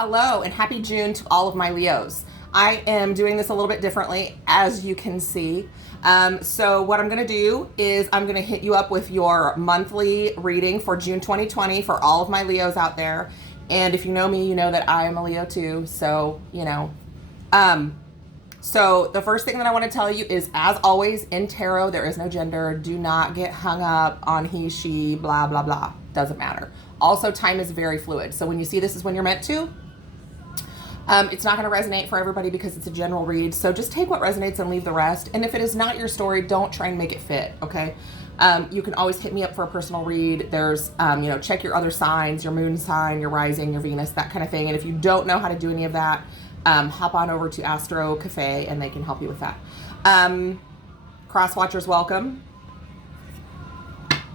Hello and happy June to all of my Leos. I am doing this a little bit differently, as you can see. So what I'm going to do is I'm going to hit you up with your monthly reading for June 2020 for all of my Leos out there. And if you know me, you know that I am a Leo too. So, so the first thing that I want to tell you is, as always in tarot, there is no gender. Do not get hung up on he, she, blah, blah, blah. Doesn't matter. Also, time is very fluid. So when you see this is when you're meant to. It's not going to resonate for everybody because it's a general read. So just take what resonates and leave the rest. And if it is not your story, don't try and make it fit. Okay. You can always hit me up for a personal read. There's, check your other signs, your moon sign, your rising, your Venus, that kind of thing. And if you don't know how to do any of that, hop on over to Astro Cafe and they can help you with that. Cross watchers, welcome.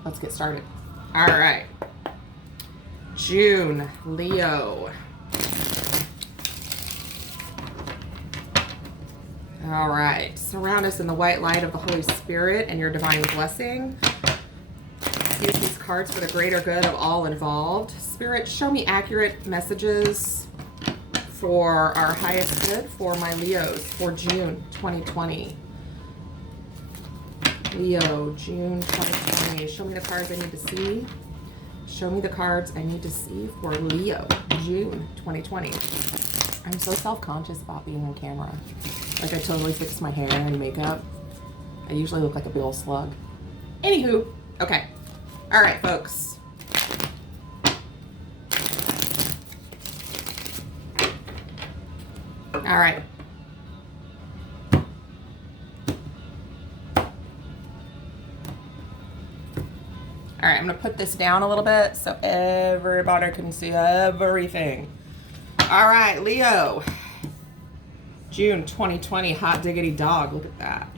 Let's get started. All right. June, Leo. All right, surround us in the white light of the Holy Spirit and your divine blessing. Use these cards for the greater good of all involved. Spirit, show me accurate messages for our highest good for my Leos for June 2020. Leo, June 2020. Show me the cards I need to see. Show me the cards I need to see for Leo, June 2020. I'm so self-conscious about being on camera. Like, I totally fixed my hair and makeup. I usually look like a big old slug. Anywho, okay. All right, folks. All right. All right, I'm gonna put this down a little bit so everybody can see everything. All right, Leo. June 2020, hot diggity dog. Look at that.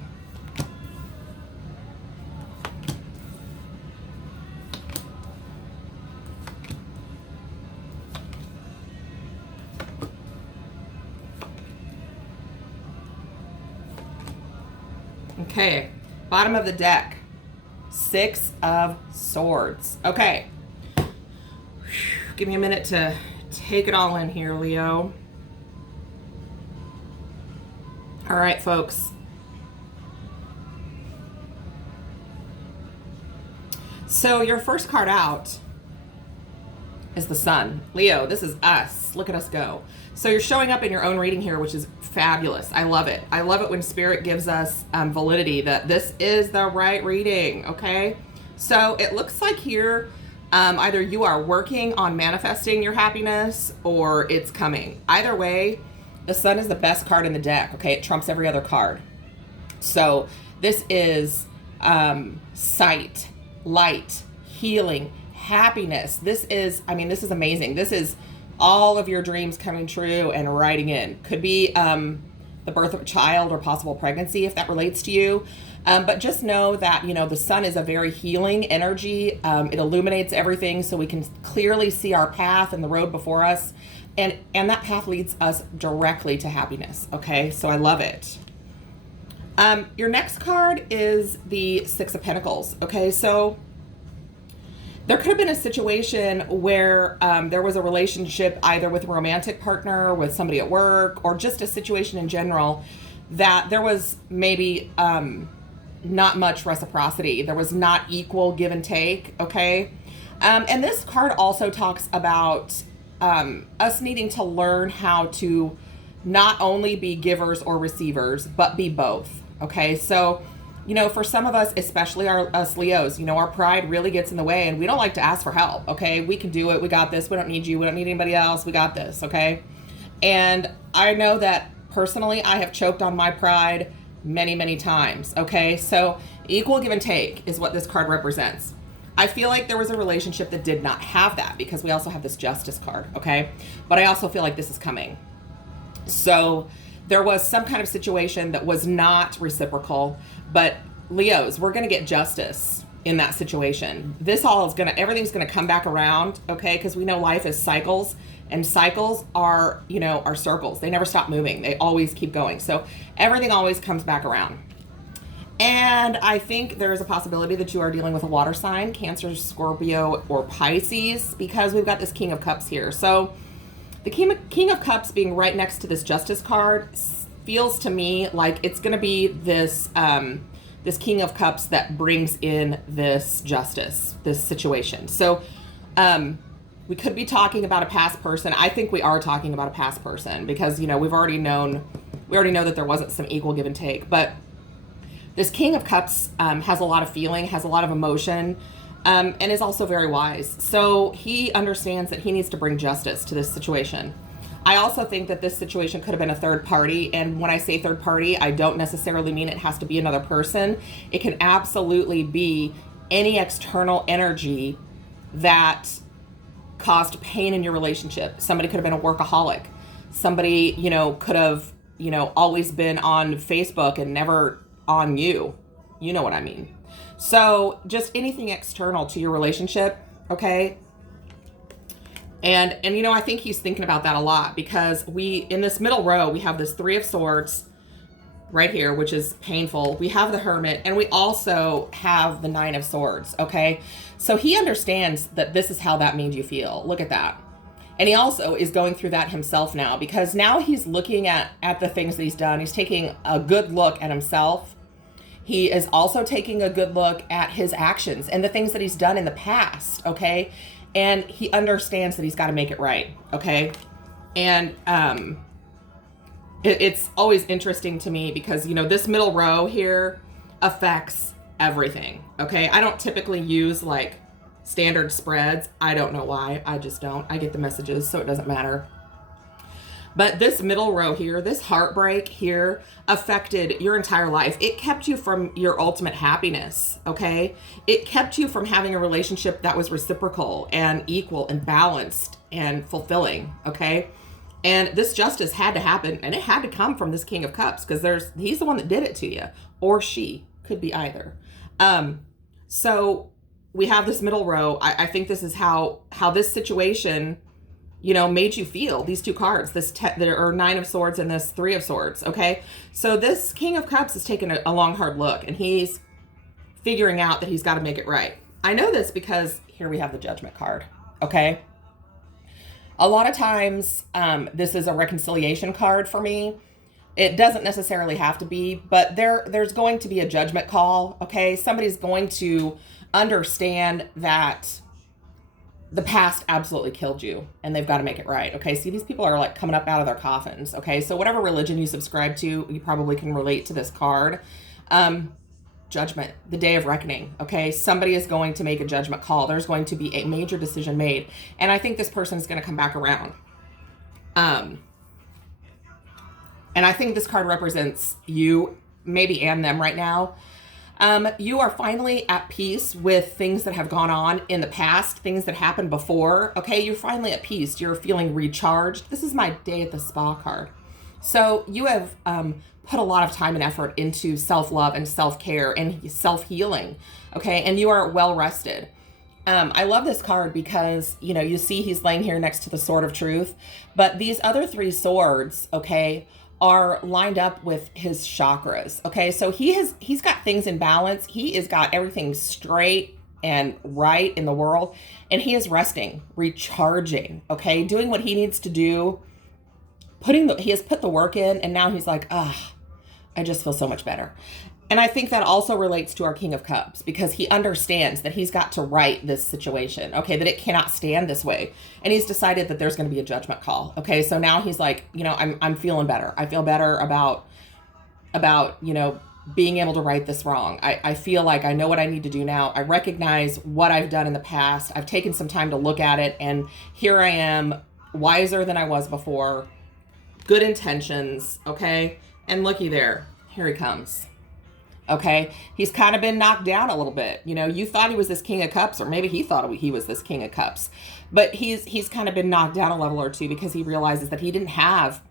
Okay, bottom of the deck. 6 of Swords. Okay. Give me a minute to take it all in here, Leo. All right, folks. So your first card out is the Sun. Leo, this is us. Look at us go. So you're showing up in your own reading here, which is fabulous. I love it. I love it when Spirit gives us validity that this is the right reading, okay? So it looks like here, either you are working on manifesting your happiness or it's coming. Either way, the Sun is the best card in the deck, okay? It trumps every other card. So this is sight, light, healing, happiness. This is amazing. This is all of your dreams coming true and writing in. Could be the birth of a child or possible pregnancy if that relates to you. But just know that, the Sun is a very healing energy. It illuminates everything so we can clearly see our path and the road before us. And that path leads us directly to happiness, okay? So I love it. Your next card is the 6 of Pentacles, okay? So there could have been a situation where there was a relationship either with a romantic partner, with somebody at work, or just a situation in general that there was maybe not much reciprocity. There was not equal give and take, okay? And this card also talks about us needing to learn how to not only be givers or receivers, but be both. Okay. So, for some of us, especially us Leos, our pride really gets in the way and we don't like to ask for help. Okay. We can do it. We got this. We don't need you. We don't need anybody else. We got this. Okay. And I know that personally, I have choked on my pride many, many times. Okay. So equal give and take is what this card represents. I feel like there was a relationship that did not have that because we also have this Justice card, okay? But I also feel like this is coming. So there was some kind of situation that was not reciprocal, but Leos, we're gonna get justice in that situation. Everything's gonna come back around, okay? Because we know life is cycles, and cycles are circles. They never stop moving. They always keep going. So everything always comes back around. And I think there is a possibility that you are dealing with a water sign, Cancer, Scorpio, or Pisces, because we've got this King of Cups here. So The King of Cups being right next to this Justice card feels to me like it's going to be this this King of Cups that brings in this justice, this situation. So we could be talking about a past person. I think we are talking about a past person because, you know, we already know that there wasn't some equal give and take. But this King of Cups has a lot of feeling, has a lot of emotion, and is also very wise. So he understands that he needs to bring justice to this situation. I also think that this situation could have been a third party. And when I say third party, I don't necessarily mean it has to be another person. It can absolutely be any external energy that caused pain in your relationship. Somebody could have been a workaholic. Somebody, you know, could have, you know, always been on Facebook and never on you. You know what I mean? So just anything external to your relationship, okay? And you know, I think he's thinking about that a lot because in this middle row, we have this Three of Swords right here, which is painful. We have the Hermit, and we also have the Nine of Swords, okay? So he understands that this is how that made you feel. Look at that. And he also is going through that himself now because now he's looking at the things that he's done. He's taking a good look at himself. He is also taking a good look at his actions and the things that he's done in the past, okay? And he understands that he's got to make it right, okay? And it's always interesting to me because, you know, this middle row here affects everything, okay? I don't typically use like standard spreads. I don't know why. I just don't. I get the messages, so it doesn't matter. But this middle row here, this heartbreak here affected your entire life. It kept you from your ultimate happiness, okay? It kept you from having a relationship that was reciprocal and equal and balanced and fulfilling, okay? And this justice had to happen, and it had to come from this King of Cups because he's the one that did it to you, or she, could be either. So we have this middle row. I think this is how this situation, you know, made you feel. These two cards, there are Nine of Swords and this Three of Swords, okay? So this King of Cups is taking a long, hard look, and he's figuring out that he's got to make it right. I know this because here we have the Judgment card, okay? A lot of times, this is a reconciliation card for me. It doesn't necessarily have to be, but there's going to be a judgment call, okay? Somebody's going to understand that the past absolutely killed you and they've got to make it right, okay? See, these people are like coming up out of their coffins, okay? So whatever religion you subscribe to, you probably can relate to this card. Judgment, the day of reckoning, okay? Somebody is going to make a judgment call. There's going to be a major decision made. And I think this person is going to come back around. And I think this card represents you, maybe, and them right now. You are finally at peace with things that have gone on in the past, things that happened before, okay? You're finally at peace. You're feeling recharged. This is my day at the spa card. So you have put a lot of time and effort into self-love and self-care and self-healing, okay? And you are well rested. I love this card because, you know, you see he's laying here next to the Sword of Truth, but these other three swords, okay, are lined up with his chakras, okay? So he's got things in balance. He has got everything straight and right in the world, and he is resting, recharging, okay? Doing what he needs to do, he has put the work in, and now he's like, I just feel so much better. And I think that also relates to our King of Cups because he understands that he's got to right this situation, okay, that it cannot stand this way. And he's decided that there's going to be a judgment call, okay? So now he's like, you know, I'm feeling better. I feel better about, you know, being able to right this wrong. I feel like I know what I need to do now. I recognize what I've done in the past. I've taken some time to look at it, and here I am, wiser than I was before. Good intentions, okay? And looky there, here he comes. Okay, he's kind of been knocked down a little bit. You know, you thought he was this King of Cups, or maybe he thought he was this King of Cups, but he's kind of been knocked down a level or two because he realizes that he didn't have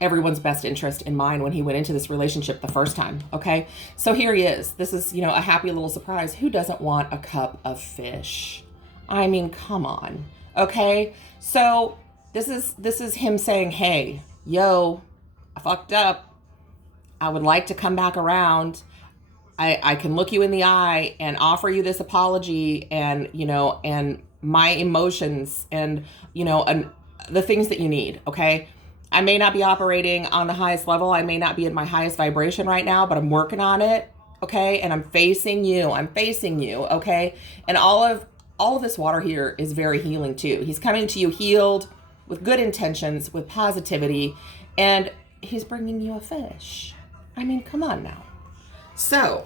everyone's best interest in mind when he went into this relationship the first time. Okay, so here he is. This is, you know, a happy little surprise. Who doesn't want a cup of fish? I mean, come on. Okay, so this is him saying, hey, yo, I fucked up. I would like to come back around. I can look you in the eye and offer you this apology and, you know, and my emotions and, you know, the things that you need, okay? I may not be operating on the highest level. I may not be in my highest vibration right now, but I'm working on it, okay? And I'm facing you. I'm facing you, okay? And all of this water here is very healing too. He's coming to you healed, with good intentions, with positivity, and he's bringing you a fish. I mean, come on now. So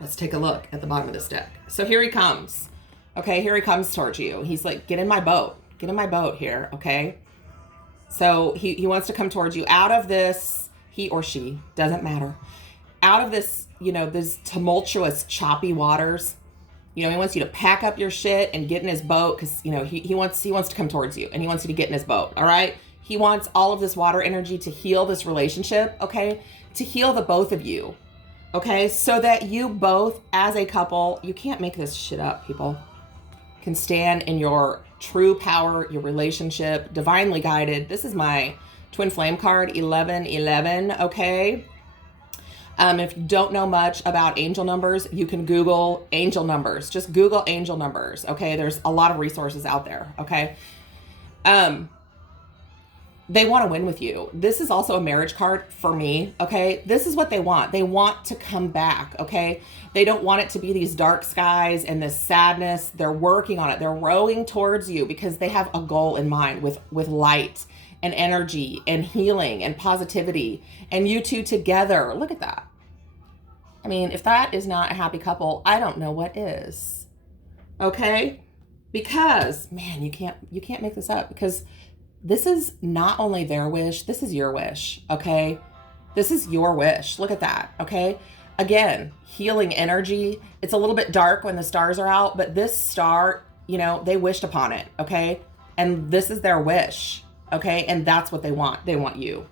let's take a look at the bottom of this deck. So here he comes. Okay, here he comes towards you. He's like, get in my boat. Get in my boat here, okay? So he wants to come towards you out of this, he or she, doesn't matter, out of this, you know, this tumultuous, choppy waters. You know, he wants you to pack up your shit and get in his boat because, you know, he wants to come towards you and he wants you to get in his boat, all right? He wants all of this water energy to heal this relationship, okay? To heal the both of you, okay? So that you both, as a couple, you can't make this shit up, people, can stand in your true power, your relationship, divinely guided. This is my twin flame card, 1111, okay? If you don't know much about angel numbers, you can Google angel numbers. Just Google angel numbers, okay? There's a lot of resources out there, okay? They want to win with you. This is also a marriage card for me, okay? This is what they want. They want to come back, okay? They don't want it to be these dark skies and this sadness. They're working on it. They're rowing towards you because they have a goal in mind with light and energy and healing and positivity, and you two together. Look at that. I mean, if that is not a happy couple, I don't know what is. Okay? Because, man, you can't make this up, because this is not only their wish, this is your wish, okay? This is your wish. Look at that, okay? Again, healing energy. It's a little bit dark when the stars are out, but this star, you know, they wished upon it, okay? And this is their wish, okay? And that's what they want. They want you.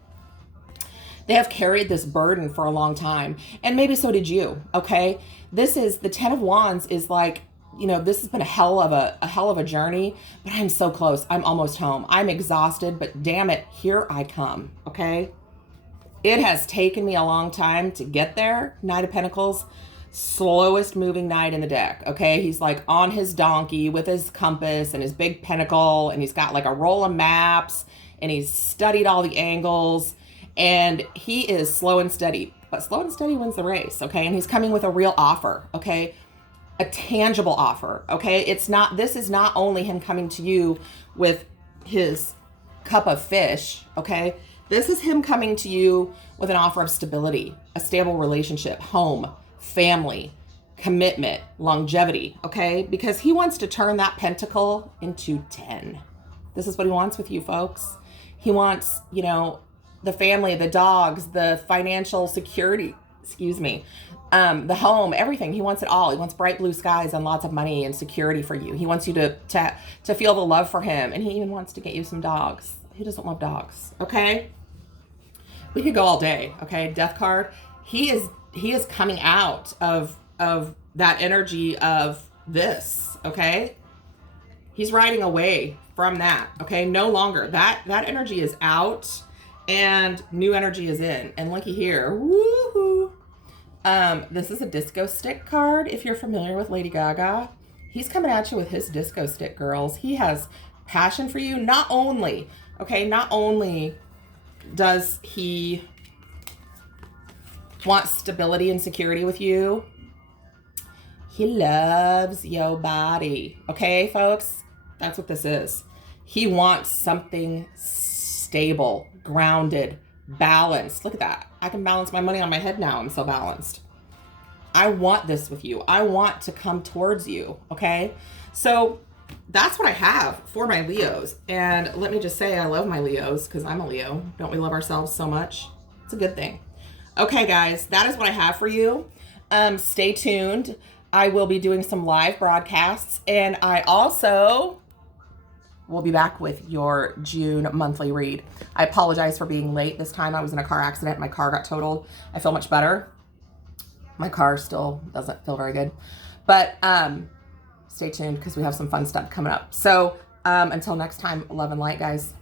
They have carried this burden for a long time, and maybe so did you, okay? This is, the 10 of Wands is like, you know, this has been a hell of a journey, but I'm so close. I'm almost home. I'm exhausted, but damn it, here I come, okay? It has taken me a long time to get there. Knight of Pentacles, slowest moving knight in the deck, okay? He's like on his donkey with his compass and his big pentacle, and he's got like a roll of maps, and he's studied all the angles, and he is slow and steady, but slow and steady wins the race, okay? And he's coming with a real offer, okay? A tangible offer, okay? This is not only him coming to you with his cup of fish, okay? This is him coming to you with an offer of stability, a stable relationship, home, family, commitment, longevity, okay? Because he wants to turn that pentacle into 10. This is what he wants with you, folks. He wants, you know, the family, the dogs, the financial security, the home, everything. He wants it all. He wants bright blue skies and lots of money and security for you. He wants you to feel the love for him. And he even wants to get you some dogs. Who doesn't love dogs? Okay. We could go all day. Okay. Death card. He is coming out of that energy of this. Okay. He's riding away from that. Okay. No longer that energy is out and new energy is in. And looky here. Woohoo. This is a disco stick card. If you're familiar with Lady Gaga, he's coming at you with his disco stick, girls. He has passion for you. Not only does he want stability and security with you, he loves your body. Okay, folks? That's what this is. He wants something stable, grounded, balanced. Look at that. I can balance my money on my head now. I'm so balanced. I want this with you. I want to come towards you. Okay. So that's what I have for my Leos. And let me just say, I love my Leos because I'm a Leo. Don't we love ourselves so much? It's a good thing. Okay, guys, that is what I have for you. Stay tuned. I will be doing some live broadcasts, and I also will be back with your June monthly read. I apologize for being late this time. I was in a car accident. My car got totaled. I feel much better. My car still doesn't feel very good, but stay tuned because we have some fun stuff coming up. So until next time, love and light, guys.